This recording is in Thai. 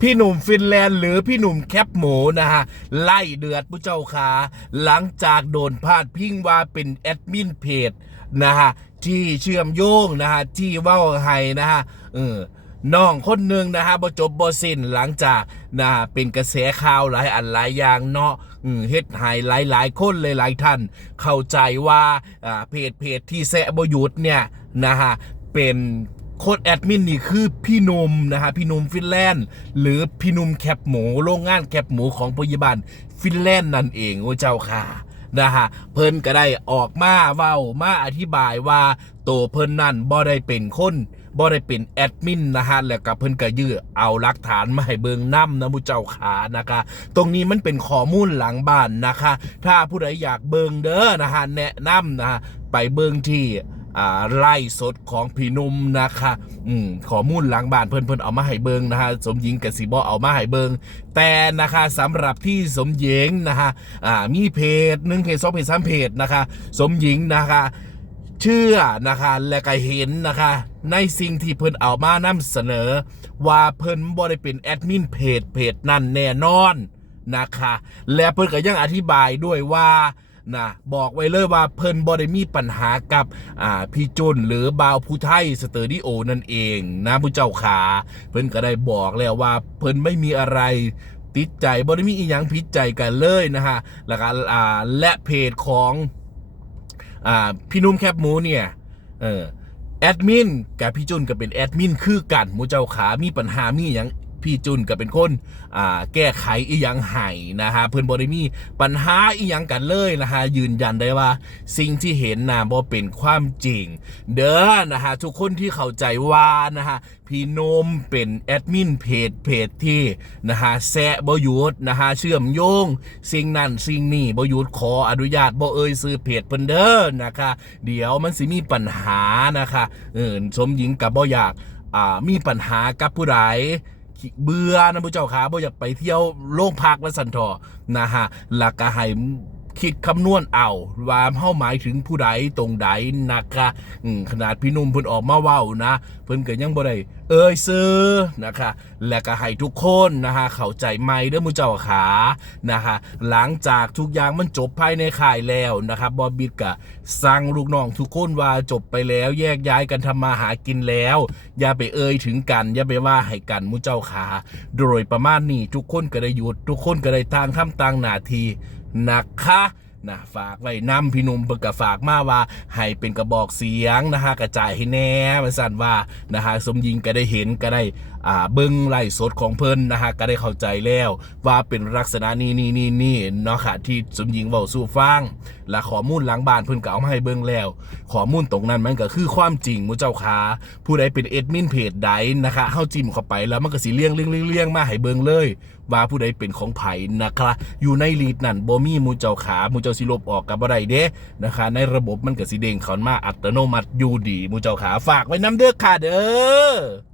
พี่หนุ่มฟินแลนด์หรือพี่หนุ่มแคปหมูนะฮะ ไล่เดือดผู้เจ้าขาหลังจากโดนพาดพิงว่าเป็นแอดมินเพจนะฮะ ที่เชื่อมโยงนะฮะ ที่เว่าให้นะฮะเออน้องคนหนึ่งนะฮะบ่จบบ่สิ้นหลังจากนะฮะเป็นกระแสข่าวหลายอันหลายอย่างเนาะเฮ็ดให้หลายหลายคนเลยหลายท่าน เข้าใจว่าเพจเพจที่แซะบหยุดเนี่ยนะฮะเป็น โค้ดแอดมินนี่คือพี่นุมนะฮะพี่นุมฟินแลนด์ หรือพี่นุมแคปหมูโรงงานแคปหมูของพยาบาลฟินแลนด์นั่นเองโอ้เจ้าค่ะนะฮะเพิ่นก็ได้ออกมาเว้ามาอธิบายว่าโตวเพิ่นนั่นบ่ได้เป็นคนบ่ได้เป็นแอดมินนะฮะแล้วก็เพิ่นก็ยื้อเอาหลักฐานมาให้เบิงนํนะมุเจ้าขานะคะ ตรงนี้มันเป็นข้อมูลหลังบ้านนะคะ ถ้าผู้ใดอยากเบิงเด้อนะฮะแนะนำนะฮะไปเบิงที่ ไล่สดของพี่หนุ่มนะคะอืมขอมูลหลังบ้านเพิ่นเพิ่นเอามาให้เบิงนะฮะสมหญิงกับสีบอเอามาให้เบิงแต่นะคะสำหรับที่สมหญิงนะคะอ่ามีเพจหนึ่งเพจสองเพจสามเพจนะคะ สมหญิงนะคะเชื่อนะคะและก็เห็นนะคะ ในสิ่งที่เพิ่นเอามานำเสนอ ว่าเพิ่นบ่ได้เป็นแอดมินเพจเพจนั่นแน่นอนนะคะ และเพิ่นก็ยังอธิบายด้วยว่า นะบอกไว้เลยว่าเพิ่นบ่ได้มีปัญหากับอ่าพี่จุนหรือบาวผู้ไทยสเตอร์ดิโอนั่นเองนะผู้เจ้าขา เพิ่นก็ได้บอกแล้วว่าเพิ่นไม่มีอะไรติดใจบ่ได้มีอีหยังผิดใจกันเลยนะฮะแล้วก็อ่าและเพจของอ่าพี่นุ่มแคปหมูเนี่ยเออแอดมินกับพี่จุนก็เป็นแอดมินคือกันมูเจ้าขามีปัญหามีอย่าง พี่จุนก็เป็นคนอ่าแก้ไขอีหยังไห้นะฮะเพื่อนบริมีปัญหาอีหยังกันเลยนะฮะยืนยันได้ว่า สิ่งที่เห็นนะบ่เป็นความจริง เด้อนะฮะทุกคนที่เข้าใจว่านะฮะพี่นมเป็นแอดมินเพจเพจที่นะฮะแซะบยุดนะฮะเชื่อมโยง สิ่งนั้นสิ่งนี้บยุดขออนุญาตบ่เอ่ยซื้อเพจเพิ่นเด้อนะคะเดี๋ยวมันสิมีปัญหานะคะเออสมหญิงกับบ่อยากมีปัญหากับผู้ใด เบื่อนะผู้เจ้าขาบ่อยากไปเที่ยวโรงพักและสันทอนะฮะหลักกะไห้ คิดคำนวณเอาว่าเป้าหมายถึงผู้ใดตรงใดนะคะขนาดพี่นุ่มเพิ่นออกมาเว้านะ เพิ่นก็ยังบ่ได้เอ่ยซื้อนะคะ และก็ให้ทุกคนนะฮะเข้าใจใหม่เด้อมูเจ้าขานะฮะหลังจากทุกอย่างมันจบภายในข่ายแล้วนะครับบอบบิดก็สั่งลูกน้องทุกคนว่าจบไปแล้วแยกย้ายกันทำมาหากินแล้ว อย่าไปเอ่ยถึงกัน อย่าไปว่าให้กันมูเจ้าขาโดยประมาณนี้ทุกคนก็ได้หยุด ทุกคนก็ได้ต่างทำต่างหน้าที่ นะคะนะฝากไว้นำพี่หนุ่มเพิ่นก็ฝากมาว่า ให้เป็นกระบอกเสียงนะฮะกระจายให้แน่มาสั่นว่านะฮะสมยิงก็ได้เห็นก็ได้อ่าเบิ้งไล่สดของเพิ่นนะฮะก็ได้เข้าใจแล้ว ว่าเป็นลักษณะนี้นี่นี่นี่เนาะค่ะที่สมยิงเว้าสู่ฟังและข้อมูลหลังบ้านเพิ่นก็เอามาให้เบิ้งแล้วข้อมูลตรงนั้นมันก็คือความจริงมุเจ้าขาผู้ใดเป็นเอดมินเพจใดนะคะเฮาจิ้มเข้าไปแล้วมันก็สีเลี่ยงเลี่ยงเลี่ยงมาให้เบิ้งเลย ว่าผู้ใดเป็นของไผ่นะคะอยู่ในลีดนั่นบ่มีมูเจ้าขามูเจ้าสิลบออกกับบ่ได้เด้นะคะ ในระบบมันก็สิเด้งเข้ามาอัตโนมัติอยู่ดีมูเจ้าขาฝากไว้น้ำเด้อค่ะเด้อ